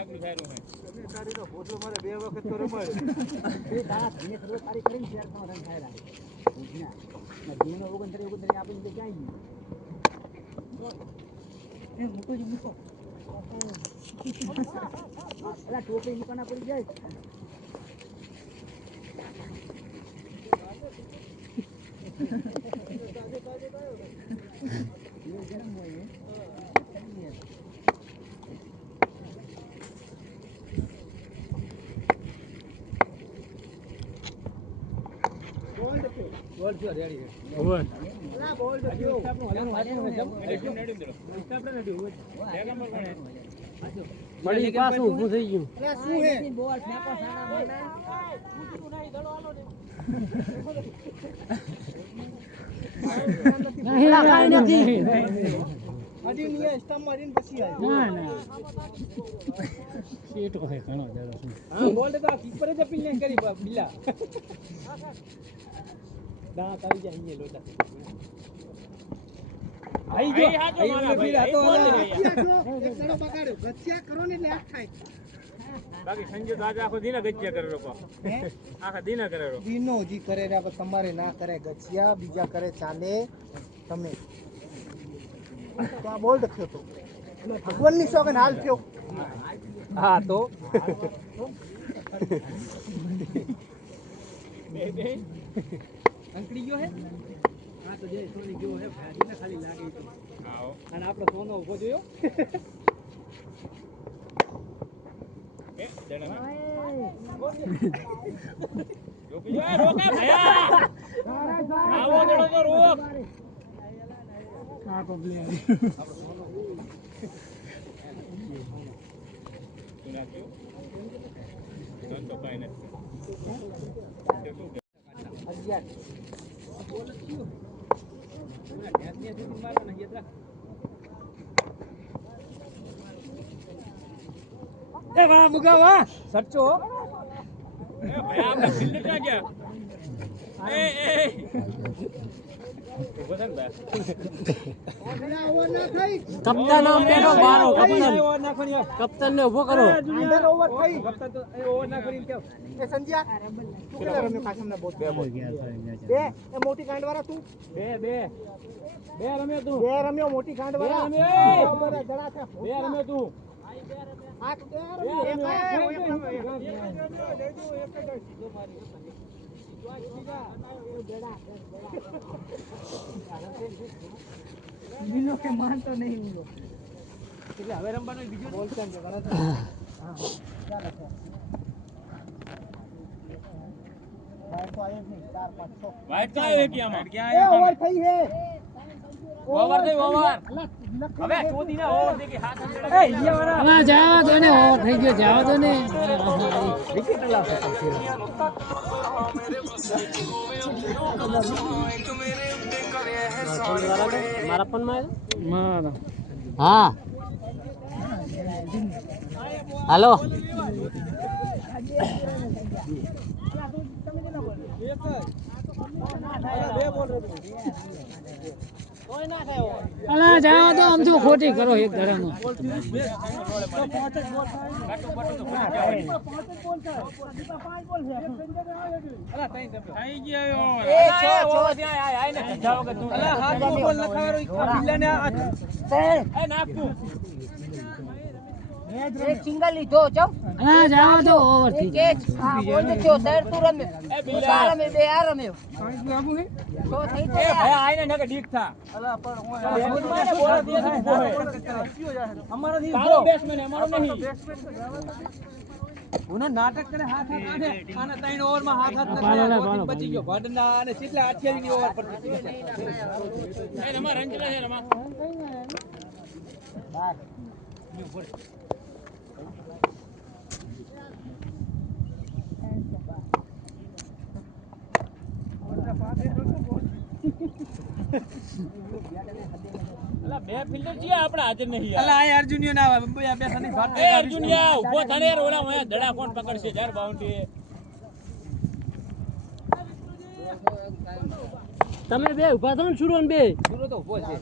આગળ ફેરું હે ગાડીનો બોટલો મારે બે વખત તો રમાડ્યો એ તારા ધીમે થોડો સારી કરીને શેર નો રન થાય રાખ ના જીવનો 29 આપીને ક્યાં ગયું એ મોટો જ મૂકો અલા ટોપી મૂકવાના પડી જાય ગરમ હોય બોલ જો રેડી છે ઓવર અલા બોલ જો આપણું હલવાનું મળી પાછું ઊભું થઈ ગયું અલા શું હે બોલ ફેંકો સાડા મહિના ઊંચું નહીં દડો આલો ને નહીં હજી નિયા સ્ટમ્પ મારીને પછી આવી ના ના સીટ હે ઘણો જરો હા બોલ તો કીપર જ પીને કરી બિલા દાંત આવી જાય અહીંયા લોટા આઈ ગયો આઈ ગયો તો એક જણો બગાડ્યો ગચ્યા કરો ને એટલે આ થાય બાકી સંજય તો આજે આખો દીના ગચ્યા કરે લોકો આખા દીના કરે રો દીનો જી કરે રે પણ તમારે ના કરે ગચ્યા બીજા કરે ચાલે તમે તો આ બોલ દખ્યો તો ભગવાનની સોગન હાલ થયો હા તો અંકડી ગયો હે હા તો જે સોની ગયો હે ભાડીને ખાલી લાગે તો આવો અને આપણો સોનો ઉભો જોયો એ દેણા રોકી જો રોકા ભયા આવો દેડો તો રોક આ કોબલે આપણો સોનો તો કાઈ નથી એ વાહ મુગા વાહ સચ્ચો એ ભાઈ આપણે ફિલ્ડ ક્યાં ગયા એ ઉભો થા ભાઈ કપ્તાન આમ બેઠો બારો કપ્તાન ને ઉભો કરો અંડર ઓવર થઈ કપ્તાન તો એ ઓવર ના કરીને કેમ એ સંજ્યા તું કેટલા રમ્યો કાશમના બોલ બે એ મોટી ગાંડવાળા તું બે રમ્યો તું બે રમ્યો મોટી ગાંડવાળા બરાબર જડા છે બે રમ્યો તું આ બે મિલો કે માનતો નહીં મિલો એટલે હવે રમવાનો બીજો બોલતા છે ગણત હા ચાલે છે વાઈટ તો આયો નહીં 4 5 6 વાઈટ તો આવ્યો કે આમાં એ ઓવર થઈ હે ઓવર થઈ ઓવર હવે ચોદીના ઓવર દે કે હાથ અંડે એ ઈયાવાળા ના જાવા દો ને ઓવર થઈ ગયો જાવા દો ને વિકેટ લાવશે મારા પણ મારા હા હાલો અલા જાવા દો આમ તો ખોટી કરો એક ધરામાં થઈ ગયો એ છો ત્યાં આઈને ધંધા વગર તું અલા હાથ બોલ લખારો બિલ્લાને એ નાખું એક સિંગલ લીધો ચો હા જાવા દો ઓવર થઈ કેચ હા બોલ દે ચો સર તું રમે એ બિલ્લા સારા મે બે આ રમ્યો લાગુ હે તો થઈ એ જાય ભાઈ આઈને નકે ડીક થા અલા પણ બોલ મારે બોલ દે અમારા દી તારો બેટ્સમેન અમારો નહીં ઉનો નાટક કરે હાથ આને આના 3 ઓવર માં હાથ પાલો બચી ગયો ભડના અને કેટલા 28 ની ઓવર પર એ રમા રંજલા છે રમા અલા બે ફિલ્ડર છે આપડા હાજર નહીં યાર અલા આ અર્જુનિયો ના આવે બે સની ભાગ એ અર્જુનિયા ઉભો થાને યાર ઓલા મોયા દડા કોણ પકડશે યાર બાઉન્ડરી તમે બે ઉભા થો ને સુરો ને બે પૂરો તો ઉભો છે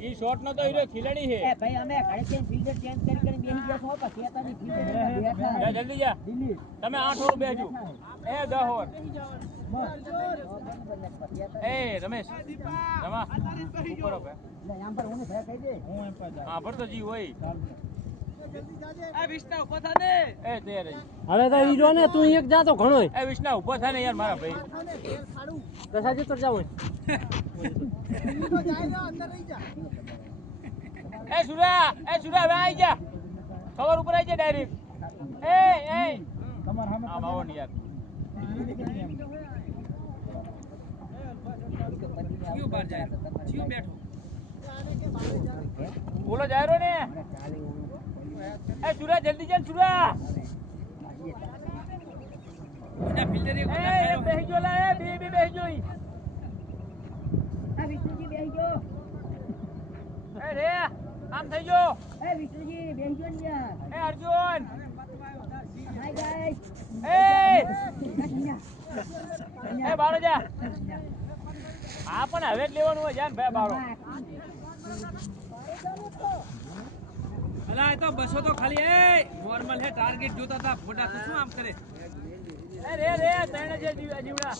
ઈ શોટ નો તો હીરો ખીલાડી છે એ ભાઈ અમે ઘરેથી ફિલ્ટર ચેન્જ કરી બેસી ગયા છો પછી અત્યારની ફિલ્ટર બેઠા જા જલ્દી જા તમે 8 ઓવર બેસજો એ 10 ઓવર એ રમેશ રમા ઉપર ઓપે આમ પર હું ભયા કહી દે હા ભરતો જી હોય આ વિષ્ણુ ઉભો થા ને એ તૈયાર રહી હવે તો ઈ જો ને તું એક જાતો ઘણો એ વિષ્ણુ ઉભો થાય ને યાર મારા ભાઈ દસાજી તો જાવ એ સુરા હવે આવી જા ખબર ઉપર આવી જા ડાયરેક્ટ એ આમ આવો ને યાર ક્યું બહાર જાય ક્યું બેઠો બોલો જાયરો ને એ સુરા જલ્દી ચાલ સુરા ઓના ફિલ્ટર એક એ બેહી ગયો લા એ બે બેહી ગયો ઈ આ વિષ્ણુજી બેસી ગયો એ રે આમ થઈ ગયો એ વિષ્ણુજી બેસી ગયો ને યાર એ અર્જુન હાય ગાઈસ એ બારો જા હા પણ હવે જ લેવાનું હોય જાન ભાઈ બારો અલા એ તો બસો તો ખાલી એ નોર્મલ હે ટાર્ગેટ જોતા હતા ફોટા તો શું આમ કરે એ રે તણે જે જીવડા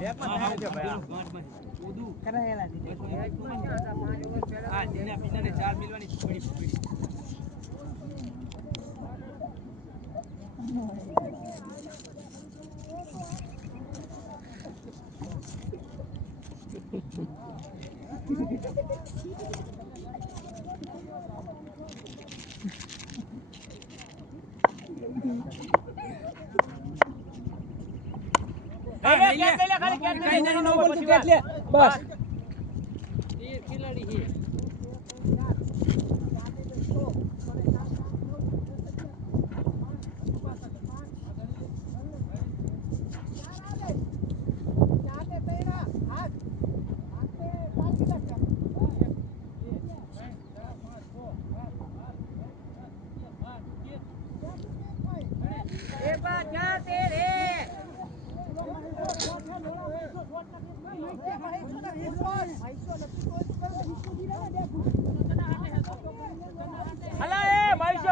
બે પણ છે ભાઈ ઉદુ કરાયેલા છે હા જેના પિનાને 4 મિલવાની પડી બસ એ ખિલાડી છે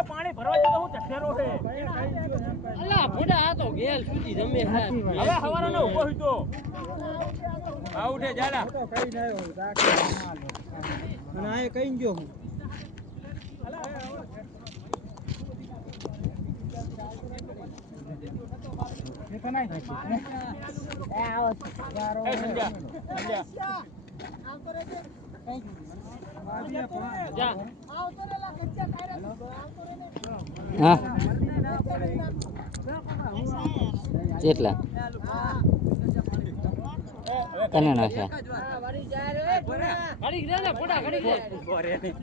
પાણી ભરવા જતો હું ચઠેરો છે અલા ફોટા આ તો ગેલ સુધી રમે હવે હવારાનો ઉભો હતો આ ઉઠે જાડા અને આ કઈ ગયો હું એ સંજા જા હા કેટલા તને નાખ્યા ઘડી ગયા ને ફોટા ઘડી ગયા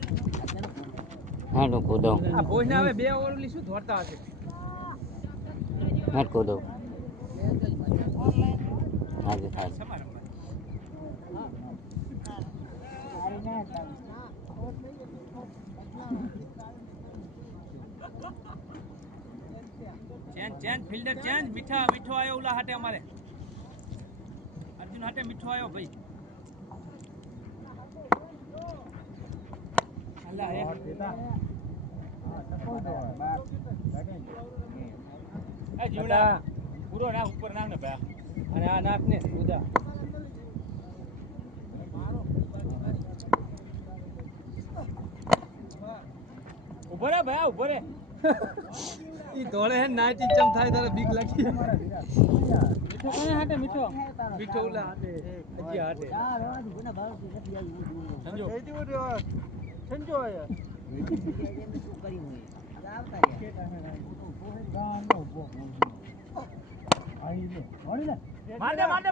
હા તો કૂદો આ ભોજને હવે 2 ઓવરની શું દોડતા હશે હા કૂદો આજે થાય ચેન્જ ફિલ્ડર ચેન્જ મીઠો આયો ઓલા હાટે અમારે અર્જુન હાટે મીઠો આયો ભાઈ અલ્લા હે એ જીવડા પૂરો નાખ ઉપર નાખ ને ભાઈ અને આ નાક ને ઉદા ઉભો રે ભાઈ ઉભો રે ઈ ધોળે હે નાઈટી ચમ થાય તારે બીક લાગી મીઠો કોને હાટે મીઠો મીઠો ઓલા હાટે હજી હાટે સંજો સંજો આયા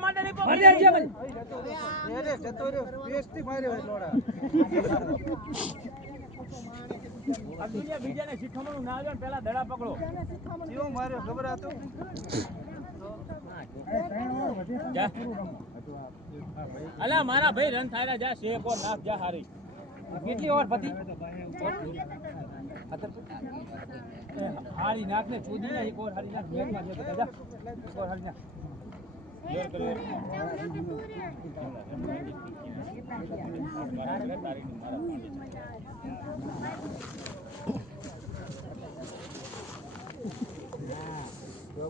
મારને નહીં મારી દે જે ભાઈ અરે જતો રહ્યો પેસ્ટી માર્યો લોડા આ બીજાને શીખવાનું ના આવ્યો ને પેલા દડા પકડો કેવો માર્યો ખબર હતો જા અલા મારા ભાઈ રન થાય જા શેક ઓર નાખ જા હારી કેટલી ઓવર પતિ હારી નાખ ને ચોદી ના એક ઓવર હારી નાખ મેચ માં જે બધા જા એક ઓવર હારી નાખ જો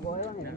બોયો ને